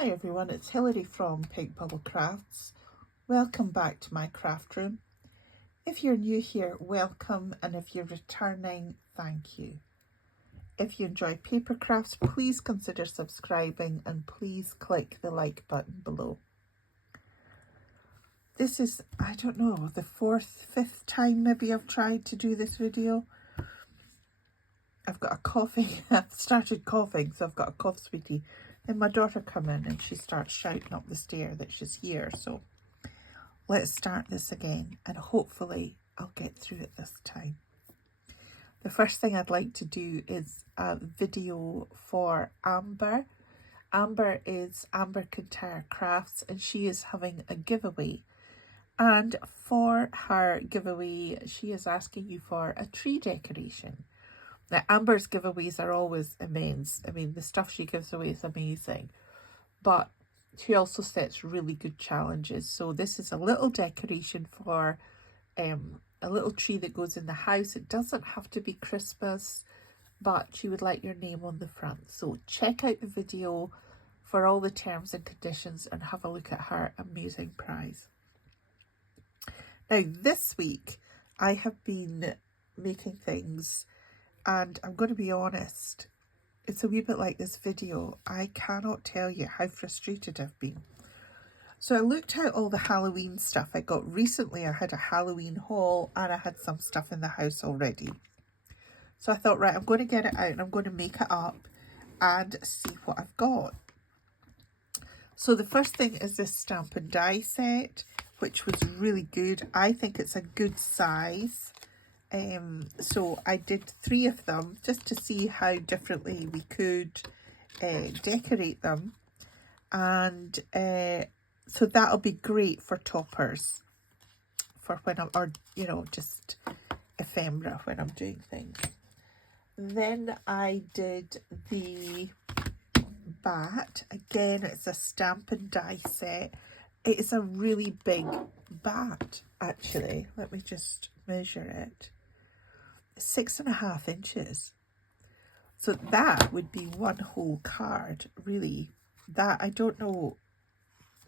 Hi everyone, it's Hilary from Pink Bubble Crafts. Welcome back to my craft room. If you're new here, welcome, and if you're returning, thank you. If you enjoy paper crafts, please consider subscribing and please click the like button below. This is, I don't know, the fifth time maybe I've tried to do this video. I've got a coughing, I've started coughing, so I've got a cough sweetie. Then my daughter come in and she starts shouting up the stair that she's here. So let's start this again and hopefully I'll get through it this time. The first thing I'd like to do is a video for Amber. Amber is Amber Kintyre Crafts and she is having a giveaway. And for her giveaway, she is asking you for a tree decoration. Now, Amber's giveaways are always immense. I mean, the stuff she gives away is amazing. But she also sets really good challenges. So this is a little decoration for a little tree that goes in the house. It doesn't have to be Christmas, but she would like your name on the front. So check out the video for all the terms and conditions and have a look at her amazing prize. Now, this week, I have been making things. And I'm going to be honest, it's a wee bit like this video. I cannot tell you how frustrated I've been. So I looked at all the Halloween stuff I got recently. I had a Halloween haul and I had some stuff in the house already. So I thought, right, I'm going to get it out and I'm going to make it up and see what I've got. So the first thing is this stamp and die set, which was really good. I think it's a good size. So I did 3 of them just to see how differently we could decorate them, and so that'll be great for toppers for when I'm, or you know, just ephemera when I'm doing things. Then I did the bat. Again, it's a stamp and die set. It is a really big bat, actually. Let me just measure it. 6.5 inches. So that would be one whole card, really. That, I don't know.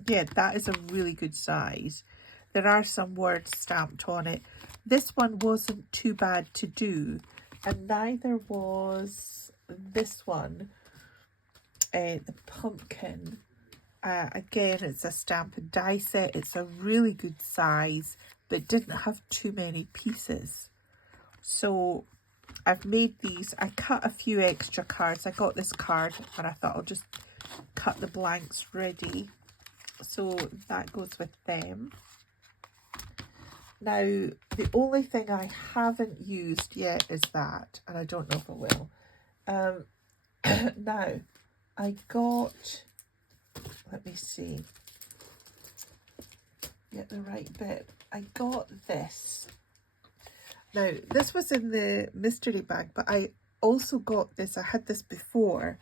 Yeah, that is a really good size. There are some words stamped on it. This one wasn't too bad to do, and neither was this one, the pumpkin. Again, it's a stamp and die set. It's a really good size, but didn't have too many pieces. So I've made these. I cut a few extra cards. I got this card and I thought I'll just cut the blanks ready. So that goes with them. Now, the only thing I haven't used yet is that, and I don't know if I will. Now, I got, let me see, get the right bit. I got this. Now, this was in the mystery bag, but I also got this. I had this before,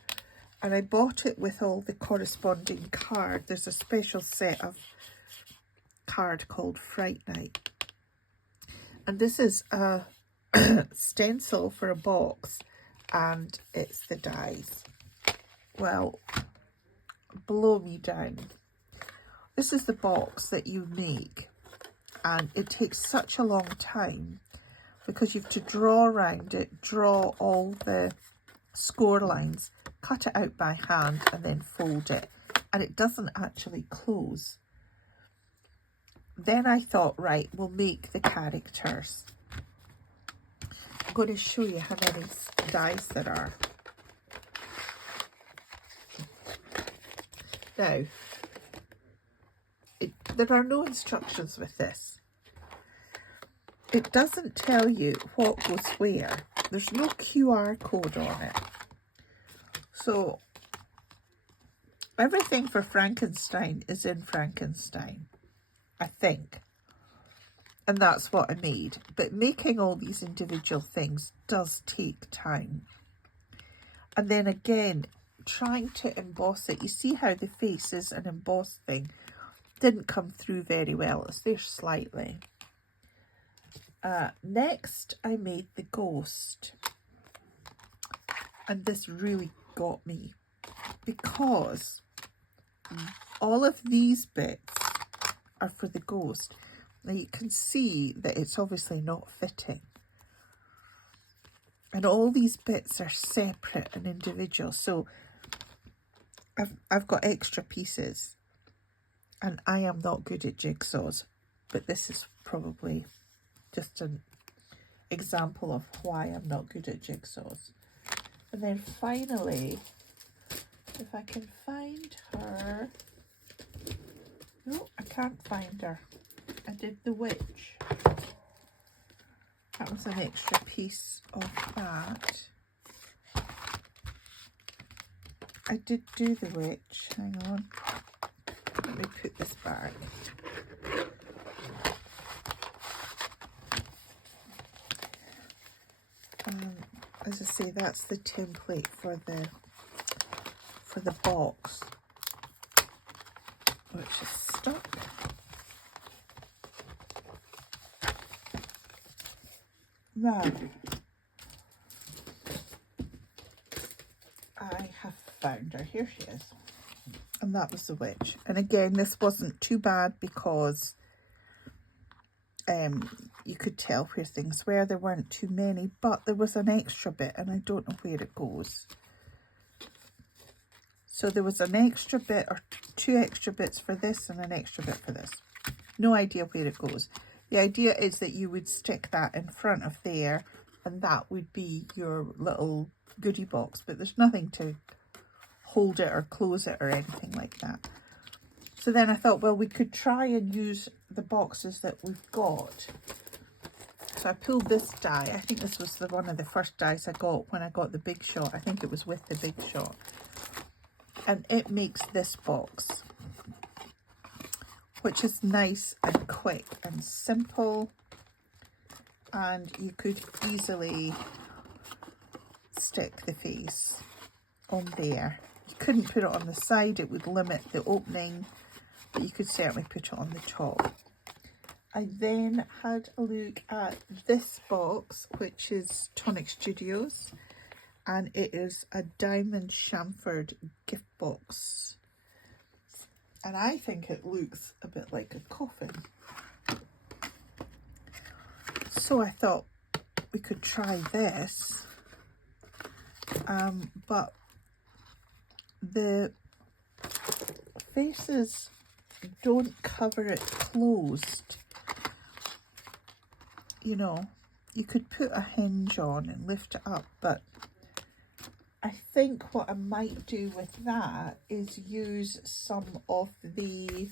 and I bought it with all the corresponding card. There's a special set of card called Fright Night. And this is a stencil for a box, and it's the dies. Well, blow me down. This is the box that you make, and it takes such a long time, because you have to draw around it, draw all the score lines, cut it out by hand and then fold it. And it doesn't actually close. Then I thought, right, we'll make the characters. I'm going to show you how many dies there are. Now, there are no instructions with this. It doesn't tell you what goes where. There's no QR code on it. So everything for Frankenstein is in Frankenstein, I think. And that's what I made. But making all these individual things does take time. And then again, trying to emboss it. You see how the face is an embossed thing. Didn't come through very well. It's there slightly. Next, I made the ghost, and this really got me because all of these bits are for the ghost. Now you can see that it's obviously not fitting. And all these bits are separate and individual. So I've got extra pieces, and I am not good at jigsaws, but this is probably just an example of why I'm not good at jigsaws. And then finally, if I can find her, no, I can't find her. I did the witch. That was an extra piece of that. I did do the witch. Hang on. Let me put this back. As I say, that's the template for the box, which is stuck. Now, I have found her. Here she is. And that was the witch. And again, this wasn't too bad because you could tell where things were. There weren't too many, but there was an extra bit, and I don't know where it goes. So there was an extra bit, or two extra bits for this and an extra bit for this. No idea where it goes. The idea is that you would stick that in front of there, and that would be your little goodie box, but there's nothing to hold it or close it or anything like that. So then I thought, well, we could try and use the boxes that we've got. So I pulled this die. I think this was one of the first dies I got when I got the Big Shot. I think it was with the Big Shot. And it makes this box, which is nice and quick and simple, and you could easily stick the face on there. You couldn't put it on the side, it would limit the opening, but you could certainly put it on the top. I then had a look at this box, which is Tonic Studios, and it is a diamond chamfered gift box. And I think it looks a bit like a coffin. So I thought we could try this. But the faces don't cover it closed. You know, you could put a hinge on and lift it up, but I think what I might do with that is use some of the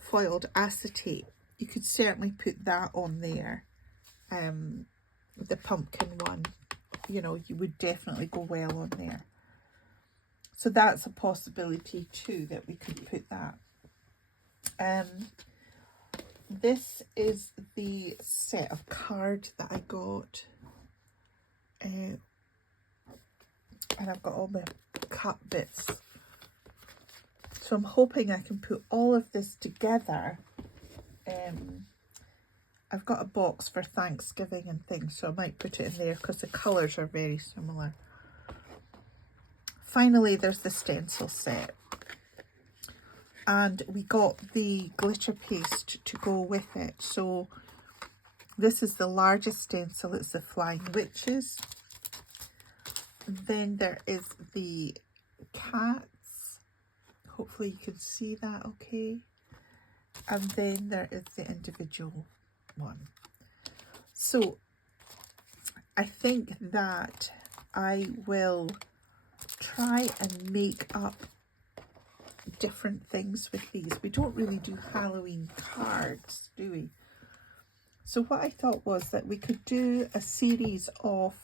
foiled acetate. You could certainly put that on there. The pumpkin one, you know, you would definitely go well on there. So that's a possibility too, that we could put that. This is the set of cards that I got. And I've got all my cut bits. So I'm hoping I can put all of this together. I've got a box for Thanksgiving and things, so I might put it in there because the colours are very similar. Finally, there's the stencil set. And we got the glitter paste to go with it. So this is the largest stencil, it's the Flying Witches. Then there is the cats. Hopefully you can see that okay. And then there is the individual one. So I think that I will try and make up different things with these. We don't really do Halloween cards, do we? So what I thought was that we could do a series of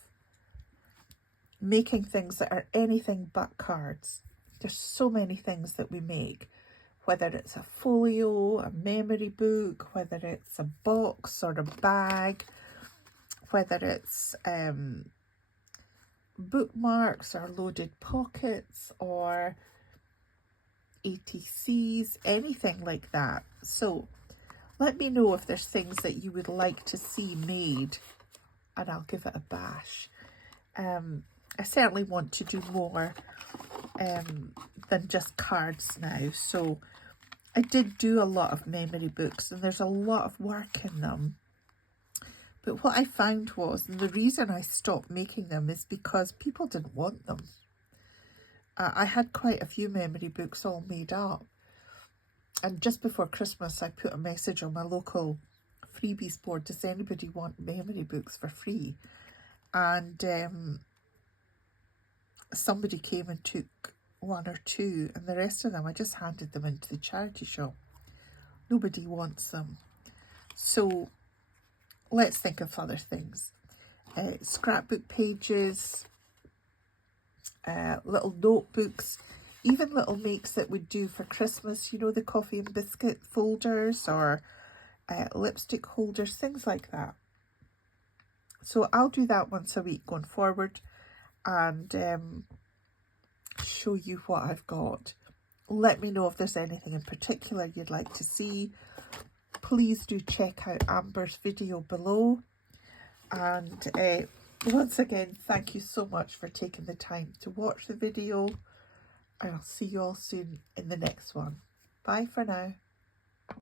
making things that are anything but cards. There's so many things that we make, whether it's a folio, a memory book, whether it's a box or a bag, whether it's bookmarks or loaded pockets or ATCs, anything like that. So let me know if there's things that you would like to see made, and I'll give it a bash. I certainly want to do more than just cards now. So I did do a lot of memory books, and there's a lot of work in them. But what I found was, and the reason I stopped making them is because people didn't want them. I had quite a few memory books all made up. And just before Christmas, I put a message on my local freebies board, does anybody want memory books for free? And somebody came and took one or two, and the rest of them, I just handed them into the charity shop. Nobody wants them. So let's think of other things. Scrapbook pages, little notebooks, even little makes that we'd do for Christmas, you know, the coffee and biscuit folders, or lipstick holders, things like that. So I'll do that once a week going forward, and show you what I've got. Let me know if there's anything in particular you'd like to see. Please do check out Amber's video below. And once again, thank you so much for taking the time to watch the video. And I'll see you all soon in the next one. Bye for now.